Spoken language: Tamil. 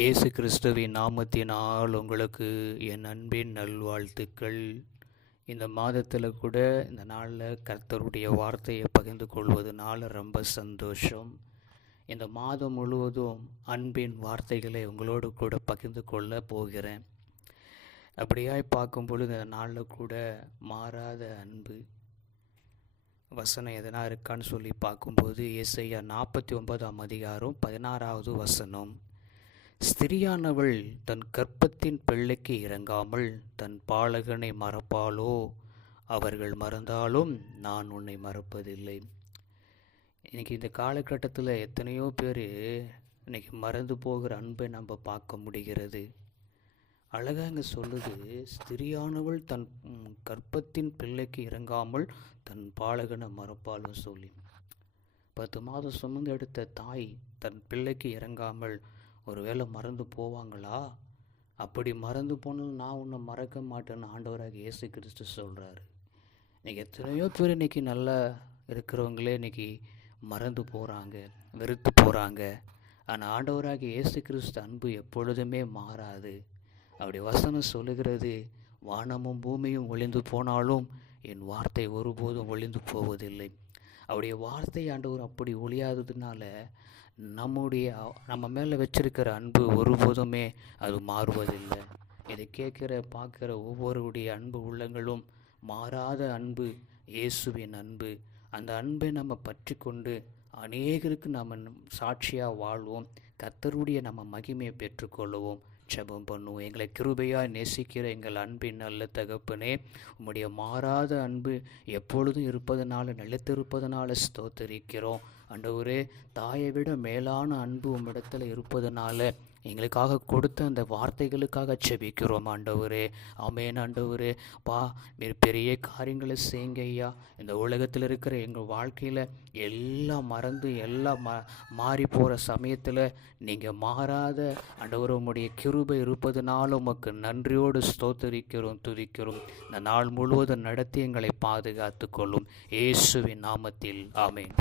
இயேசு கிறிஸ்துவின் நாமத்தினால் உங்களுக்கு என் அன்பின் நல்வாழ்த்துக்கள். இந்த மாதத்தில் கூட இந்த நாளில் கர்த்தருடைய வார்த்தையை பகிர்ந்து கொள்வதனால ரொம்ப சந்தோஷம். இந்த மாதம் முழுவதும் அன்பின் வார்த்தைகளை உங்களோடு கூட பகிர்ந்து கொள்ள போகிறேன். அப்படியாய் பார்க்கும் பொழுது இந்த நாளில் கூட மாறாத அன்பு வசனம் எதனா இருக்கான்னு சொல்லி பார்க்கும்போது ஏசாயா 49ஆம் அதிகாரம் 16வது வசனம். ஸ்திரியானவள் தன் கர்ப்பத்தின் பிள்ளைக்கு இறங்காமல் தன் பாலகனை மறப்பாளோ? அவர்கள் மறந்தாலும் நான் உன்னை மறப்பதில்லை. இன்றைக்கி இந்த காலகட்டத்தில் எத்தனையோ பேர் இன்றைக்கி மறந்து போகிற அன்பை நம்ம பார்க்க முடிகிறது. அழகாக இங்கே சொல்லுது, ஸ்திரியானவள் தன் கர்ப்பத்தின் பிள்ளைக்கு இறங்காமல் தன் பாலகனை மறப்பாலும் சொல்லி. 10 மாதம் சுமந்து எடுத்த தாய் தன் பிள்ளைக்கு இறங்காமல் ஒருவேளை மறந்து போவாங்களா? அப்படி மறந்து போனது நான் உன்னை மறக்க மாட்டேன்னு ஆண்டவராக இயேசு கிறிஸ்து சொல்கிறாரு. இன்றைக்கி எத்தனையோ பேர் இன்றைக்கி நல்லா இருக்கிறவங்களே இன்றைக்கி மறந்து போகிறாங்க, வெறுத்து போகிறாங்க. ஆனால் ஆண்டவராக இயேசு கிறிஸ்து அன்பு எப்பொழுதுமே மாறாது. அப்படி வசனம் சொல்லுகிறது, வானமும் பூமியும் ஒளிந்து போனாலும் என் வார்த்தை ஒருபோதும் ஒளிந்து போவதில்லை. அவருடைய வார்த்தை ஆண்டவர் அப்படி ஒளியாததுனால நம்ம மேலே வச்சிருக்கிற அன்பு ஒருபோதுமே அது மாறுவதில்லை. இதை கேட்குற பார்க்குற ஒவ்வொருடைய அன்பு உள்ளங்களும் மாறாத அன்பு இயேசுவின் அன்பு. அந்த அன்பை நம்ம பற்றி கொண்டு அநேகருக்கு நம்ம சாட்சியாக வாழ்வோம். கர்த்தருடைய நம்ம மகிமையை பெற்றுக்கொள்வோம். ஜெபம் பண்ணுவோம். எங்களை கிருபையாக நேசிக்கிற எங்கள் அன்பின் நல்ல தகப்பனே, உம்முடைய மாறாத அன்பு எப்பொழுதும் இருப்பதனால நிலைத்திருப்பதனால ஸ்தோத்தரிக்கிறோம். ஆண்டவரே, தாயை விட மேலான அன்பு உம்மிடத்தில் இருப்பதனால எங்களுக்காக கொடுத்த அந்த வார்த்தைகளுக்காக செபிக்கிறோம் ஆண்டவரே. ஆமேன் ஆண்டவரே. பெரிய காரியங்களை செய்யுங்க ஐயா. இந்த உலகத்தில் இருக்கிற எங்கள் வாழ்க்கையில் எல்லாம் மறந்து எல்லாம் மாறி போகிற சமயத்தில் நீங்கள் மாறாத ஆண்டவர் உம்முடைய கிருபை இருப்பதனால உமக்கு நன்றியோடு ஸ்தோத்தரிக்கிறோம், துதிக்கிறோம். இந்த நாள் முழுவதும் நடத்தி எங்களை பாதுகாத்து கொள்ளும். இயேசுவின் நாமத்தில் ஆமேன்.